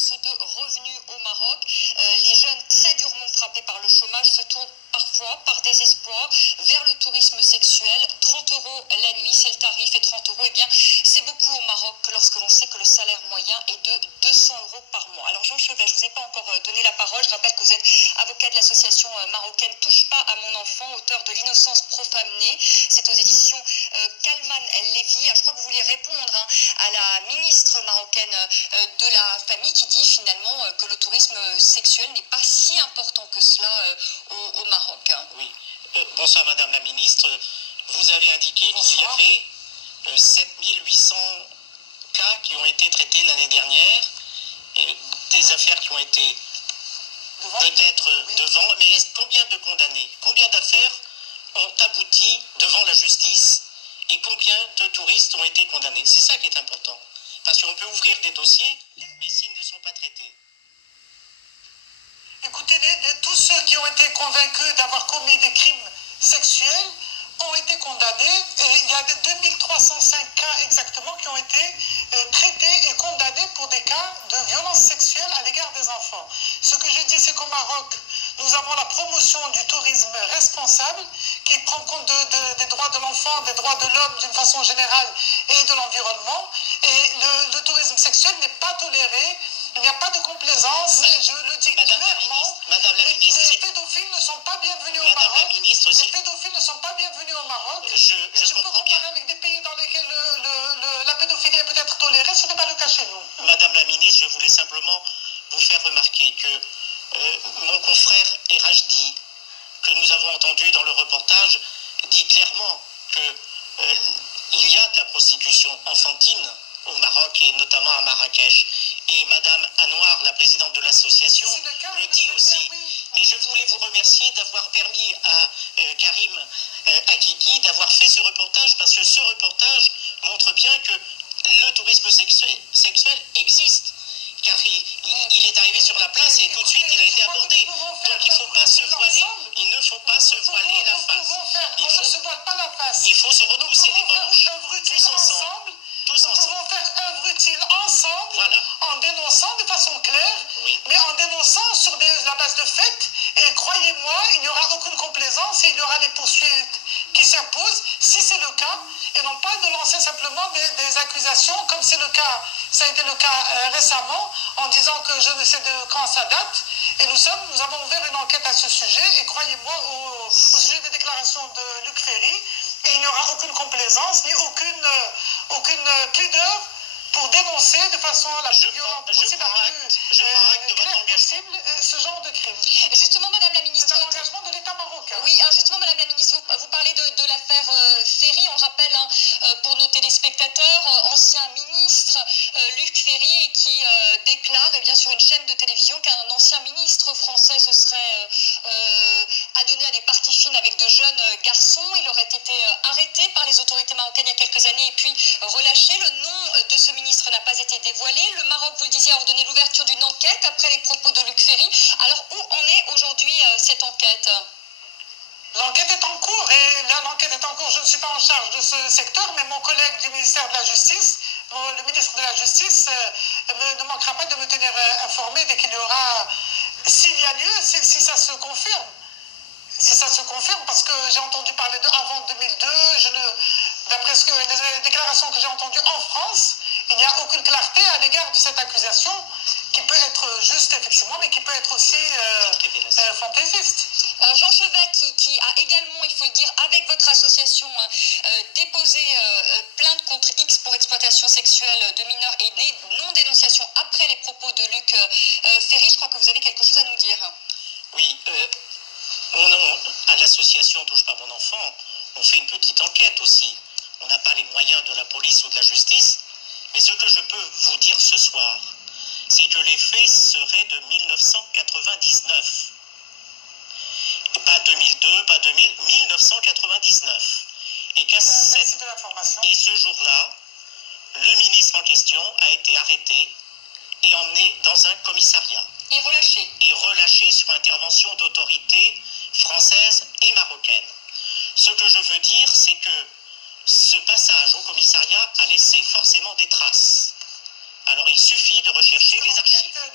de revenus au Maroc. Les jeunes très durement frappés par le chômage se tournent parfois, par désespoir, vers le tourisme sexuel. 30 euros la nuit, c'est le tarif, et 30 euros, eh bien, c'est beaucoup au Maroc lorsque l'on sait que le salaire moyen est de 200 euros par mois. Alors Jean Chevet, je ne vous ai pas encore donné la parole. Je rappelle que vous êtes avocat de l'association marocaine Touche pas à mon enfant, auteur de L'innocence profane née. C'est aux éditions Kalman Levy. Je crois que vous voulez répondre à la ministre marocaine de la famille qui dit finalement que le tourisme sexuel n'est pas si important que cela au Maroc. Oui. Bonsoir Madame la ministre. Vous avez indiqué qu'il y avait 7800 cas qui ont été traités l'année dernière, et des affaires qui ont été peut-être devant, mais combien de condamnés, combien d'affaires ont abouti devant la justice et combien de touristes ont été condamnés? C'est ça qui est important. Parce qu'on peut ouvrir des dossiers, mais s'ils ne sont pas traités. Écoutez, tous ceux qui ont été convaincus d'avoir commis des crimes sexuels ont été condamnés. Et il y a 2305 cas exactement qui ont été traités et condamnés pour des cas de violence sexuelle à l'égard des enfants. Ce que je dis, c'est qu'au Maroc, nous avons la promotion du tourisme responsable qui prend compte des droits de l'enfant, des droits de l'homme d'une façon générale et de l'environnement. Et le tourisme sexuel n'est pas toléré. Il n'y a pas de complaisance, je le dis clairement. Les pédophiles ne sont pas bienvenus au Maroc. Les pédophiles ne sont pas bienvenus au Maroc. Je peux comparer avec des pays dans lesquels la pédophilie est peut-être tolérée, ce n'est pas le cas chez nous. Madame la ministre, je voulais simplement vous faire remarquer que mon confrère Erajdi, que nous avons entendu dans le reportage, dit clairement qu'il y a de la prostitution enfantine au Maroc et notamment à Marrakech. Et Madame Anouar, la présidente de l'association, le dit aussi. Mais je voulais vous remercier d'avoir permis à Karim Akiki d'avoir fait ce reportage, parce que ce reportage montre bien que le tourisme sexuel existe. Car il est arrivé sur la place et tout de suite il a été abordé. Donc il ne faut pas se voiler, il ne faut pas se voiler la face. On ne se voile pas la face. Il faut se retrousser les manches, tous ensemble. Nous pouvons faire œuvre utile ensemble, voilà, en dénonçant de façon claire, oui, mais en dénonçant sur la base de faits. Et croyez-moi, il n'y aura aucune complaisance et il y aura les poursuites qui s'imposent, si c'est le cas, et non pas de lancer simplement des accusations, comme c'est le cas, ça a été le cas récemment, en disant que je ne sais de quand ça date. Et nous avons ouvert une enquête à ce sujet, et croyez-moi, au sujet des déclarations de Luc Ferry, et il n'y aura aucune complaisance, ni aucune pudeur pour dénoncer de façon la plus violente possible, la plus claire possible, ce genre de crime. Justement, Madame la ministre... C'est un engagement de l'État marocain. Oui, justement, Madame la ministre, vous parlez de l'affaire Ferry. On rappelle pour nos téléspectateurs, ancien ministre Luc Ferry, qui déclare sur une chaîne de télévision qu'un ancien ministre français se serait adonné à des parties fines avec de jeunes garçons. Il aurait été arrêté par les autorités marocaines il y a quelques années et puis relâché. Le nom de ce ministre n'a pas été dévoilé. Le Maroc, vous le disiez, a ordonné l'ouverture d'une enquête après les propos de Luc Ferry. Alors, où en est aujourd'hui cette enquête ? L'enquête est en cours, je ne suis pas en charge de ce secteur, mais mon collègue du ministère de la Justice, le ministre de la Justice, ne manquera pas de me tenir informé dès qu'il y aura, s'il y a lieu, si ça se confirme. Si ça se confirme, parce que j'ai entendu parler avant 2002, d'après les déclarations que j'ai entendues en France, il n'y a aucune clarté à l'égard de cette accusation, qui peut être juste effectivement, mais qui peut être aussi fantaisiste. Jean Chevet, qui a également, il faut le dire, avec votre association, déposé plainte contre X pour exploitation sexuelle de mineurs et non-dénonciation après les propos de Luc Ferry, je crois que vous avez quelque chose à nous dire. Oui, à l'association Touche pas à mon enfant, on fait une petite enquête aussi. On n'a pas les moyens de la police ou de la justice, mais ce que je peux vous dire ce soir, c'est que les faits seraient de 1999. Pas 2002, pas 2000, 1999. Et ce jour-là, le ministre en question a été arrêté et emmené dans un commissariat. Et relâché sur intervention d'autorités françaises et marocaines. Ce que je veux dire, c'est que ce passage au commissariat a laissé forcément des traces. Alors il suffit de rechercher les archives.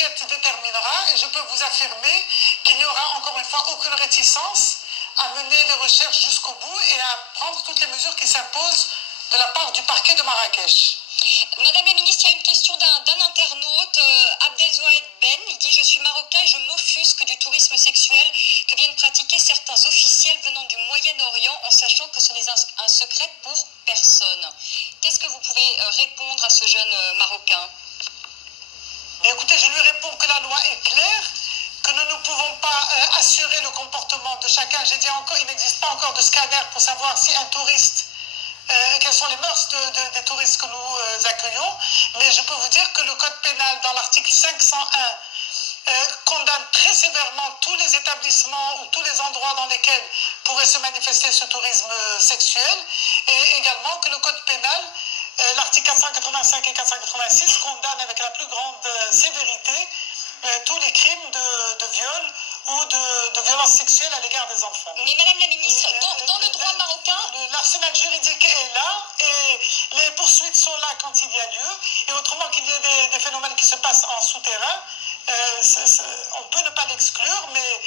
l'enquête déterminera, et je peux vous affirmer qu'il n'y aura encore une fois aucune réticence à mener les recherches jusqu'au bout et à prendre toutes les mesures qui s'imposent de la part du parquet de Marrakech. Madame la ministre, il y a une question d'un internaute, Abdelzouaed Ben. Il dit: je suis marocain et je m'offusque du tourisme sexuel que viennent pratiquer certains officiels venant du Moyen-Orient en sachant que ce n'est un secret pour personne. Qu'est-ce que vous pouvez répondre à ce jeune Marocain? Mais écoutez, je lui réponds que la loi est claire, que nous ne pouvons pas assurer le comportement de chacun. J'ai dit encore, il n'existe pas encore de scanner pour savoir si un touriste, quelles sont les mœurs des touristes que nous accueillons. Mais je peux vous dire que le code pénal, dans l'article 501, condamne très sévèrement tous les établissements ou tous les endroits dans lesquels pourrait se manifester ce tourisme sexuel, et également que le code pénal, l'article 485 et 486, condamne avec la plus grande sévérité tous les crimes de viol ou de violence sexuelle à l'égard des enfants. Mais Madame la ministre, dans le droit marocain... L'arsenal juridique est là et les poursuites sont là quand il y a lieu. Et autrement qu'il y ait des phénomènes qui se passent en souterrain, on peut ne pas l'exclure, mais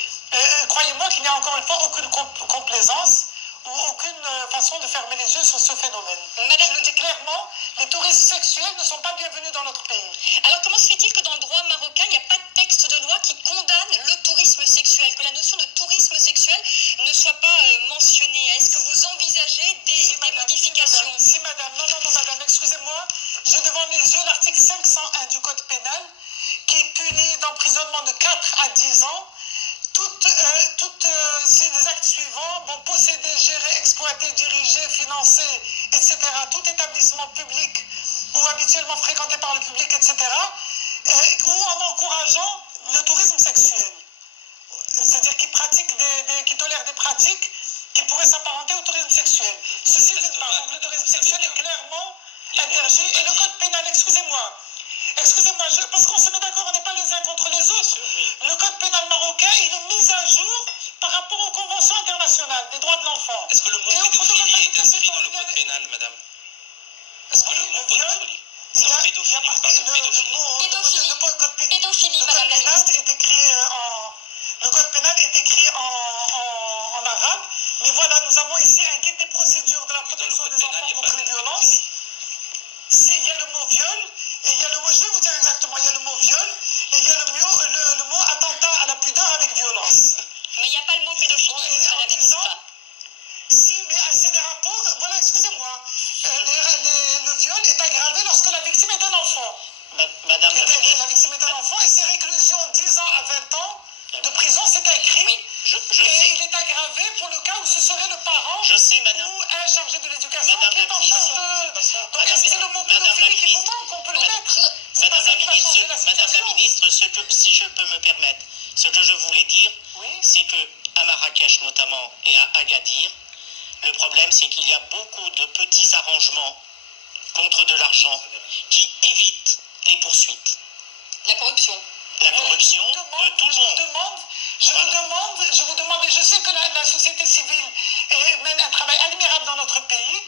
croyez-moi qu'il n'y a encore une fois aucune complaisance ou aucune façon de fermer les yeux sur ce phénomène. Madame... Je le dis clairement, les touristes sexuels ne sont pas bienvenus dans notre pays. Alors comment se fait-il que dans le droit marocain, il n'y a pas de texte de loi qui condamne le tourisme sexuel, que la notion de tourisme sexuel ne soit pas mentionnée? Est-ce que vous envisagez des modifications? Si madame, non madame, excusez-moi, j'ai devant mes yeux l'article 501 du code pénal qui punit d'emprisonnement de 4 à 10 ans les actes suivants: posséder, gérer, exploiter, diriger, financer, etc. tout établissement public ou habituellement fréquenté par le public, etc. Ou en encourageant le tourisme sexuel. C'est-à-dire qui tolère des pratiques qui pourraient s'apparenter au tourisme sexuel. Ceci d'une part. Donc le tourisme sexuel est clairement interdit. Et le code pénal, excusez-moi, parce qu'on se met d'accord, on n'est pas les uns contre les autres. Le code pénal marocain, il est mis à jour par rapport aux conventions internationales des droits de l'enfant. Est-ce que le mot pédophilie est inscrit dans le code pénal, madame? Est-ce que le mot pédophilie... Non, pédophilie, on parle de pédophilie. Pédophilie, madame la ministre. Le code pénal est écrit en arabe, mais voilà, nous avons ici un guide des procédures de la protection des enfants contre les violences. Il y a le mot viol, et il y a le mot, je vais vous dire exactement, il y a le mot viol, et il y a le mot attentat à la pudeur avec violence. Mais il n'y a pas le mot pédophilie, madame la ministre. Si, mais c'est des rapports, voilà, excusez-moi, le viol est aggravé lorsque la victime est un enfant. Madame la victime est un enfant, et c'est réclusion 10 ans à 20 ans de prison, c'est un crime. Oui, et il est aggravé pour le cas où ce serait le parent ou un chargé de l'éducation qui est en charge de... Donc est-ce que c'est le mot pédophilie qui vous manque? On peut le mettre. Madame la ministre, si je peux me permettre, ce que je voulais dire, c'est que à Marrakech notamment et à Agadir, le problème c'est qu'il y a beaucoup de petits arrangements contre de l'argent qui évitent les poursuites. La corruption. La corruption de tout le monde. Je vous demande, et je sais que la société civile mène un travail admirable dans notre pays,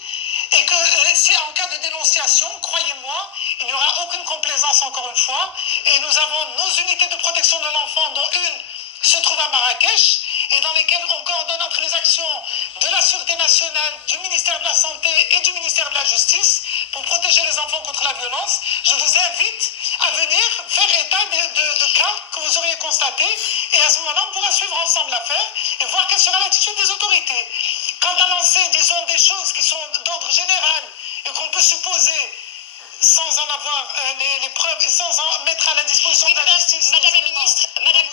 et que si en cas de dénonciation, croyez-moi, il n'y aura aucune complaisance encore une fois, et nous avons nos unités de protection de l'enfant, dont une se trouve à Marrakech, et dans lesquelles on coordonne entre les actions de la Sûreté nationale, du ministère de la Santé et du ministère de la Justice pour protéger les enfants contre la violence. Je vous invite à venir faire état de cas que vous auriez constatés, et à ce moment-là, on pourra suivre ensemble l'affaire et voir quelle sera l'attitude des autorités. Quant à lancer, disons, des choses qui sont d'ordre général et qu'on peut supposer sans en avoir les preuves et sans en mettre à la disposition de la justice. Madame la ministre, Madame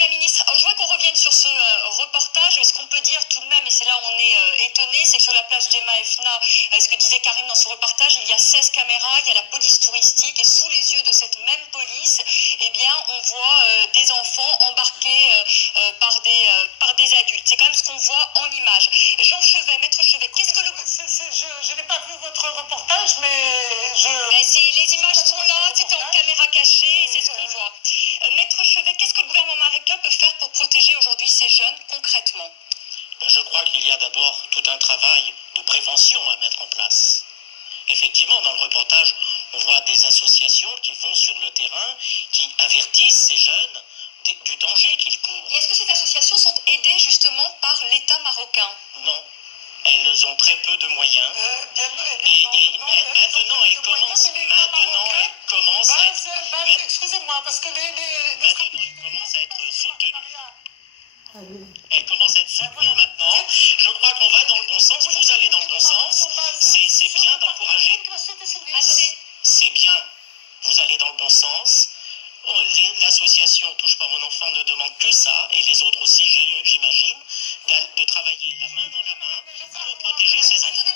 la ministre, je vois qu'on revienne sur ce reportage, mais ce qu'on peut dire tout de même, et c'est là où on est étonné, c'est que sur la plage d'Emma Efna, ce que disait Karim dans son reportage, il y a 16 caméras, il y a la police touristique, et sous les yeux de cette même police, eh bien, on voit des enfants embarqués par des adultes. C'est quand même ce qu'on voit en image. Jean Chevet, maître Chevet, qu'est-ce que le... Je n'ai pas vu votre reportage, mais les images sont là, c'était en caméra cachée, c'est ce qu'on voit. Maître Chevet, qu'est-ce que le gouvernement marocain peut faire pour protéger aujourd'hui ces jeunes concrètement? Je crois qu'il y a d'abord tout un travail de prévention à mettre en place. Effectivement, dans le reportage, on voit des associations qui vont sur le terrain, qui avertissent ces jeunes du danger qu'ils courent. Et est-ce que ces associations sont aidées justement par l'État marocain? Non, elles ont très peu de moyens. Et maintenant, elles commencent à être... Excusez-moi, parce que Maintenant, elles commencent à être soutenues. Elles commencent à être soutenues maintenant. Je crois qu'on va dans le bon sens. Vous allez dans le bon sens. C'est bien d'encourager. C'est bien. Vous allez dans le bon sens. L'association Touche pas mon enfant ne demande que ça, et les autres aussi, j'imagine, de travailler la main dans la main pour protéger ces enfants.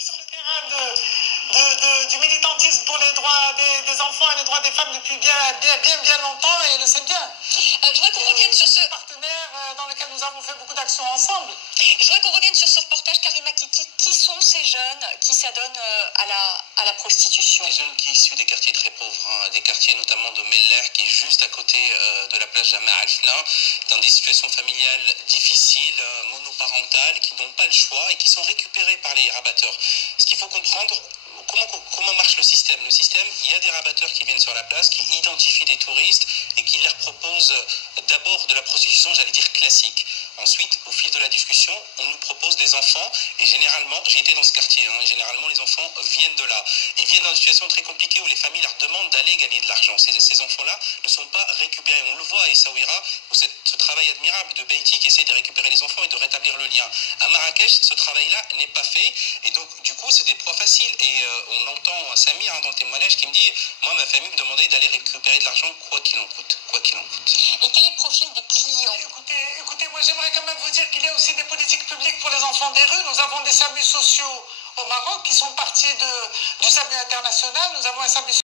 Sur le terrain du militantisme pour les droits des enfants et les droits des femmes depuis bien longtemps, et elle le sait bien. Je voudrais qu'on revienne sur ce partenaire dans lequel nous avons fait beaucoup d'actions ensemble. Je voudrais qu'on revienne sur ce reportage, Karima Kiki. Qui sont ces jeunes qui s'adonnent à la prostitution? Des jeunes qui issus des quartiers très pauvres, des quartiers notamment de Meller, qui est juste à côté de la plage Jamaa Al-Fna, dans des situations familiales difficiles, monoparentales, qui n'ont pas le choix et qui sont récupérés par les rabatteurs. Ce qu'il faut comprendre, comment marche le système. Le système, il y a des rabatteurs qui viennent sur la place, qui identifient des touristes et qui leur proposent d'abord de la prostitution, j'allais dire classique. Ensuite, au fil de la discussion, on nous propose des enfants, et généralement, j'ai été dans ce quartier, généralement les enfants viennent de là. Ils viennent dans une situation très compliquée où les familles leur demandent d'aller gagner de l'argent. Ces enfants-là ne sont pas récupérés. On le voit à Essaouira, où ce travail admirable de Beiti qui essaie de récupérer les enfants et de rétablir le lien. À Marrakech, ce travail-là n'est pas fait, et donc du coup, c'est des proies faciles. Et on entend Samir dans le témoignage qui me dit, moi, ma famille me demandait d'aller récupérer de l'argent quoi qu'il en coûte. Et quel est le profil des clients? Écoutez, moi j'aimerais quand même vous dire qu'il y a aussi des politiques publiques pour les enfants des rues. Nous avons des SAMU sociaux au Maroc qui sont partis du SAMU international. Nous avons un SAMU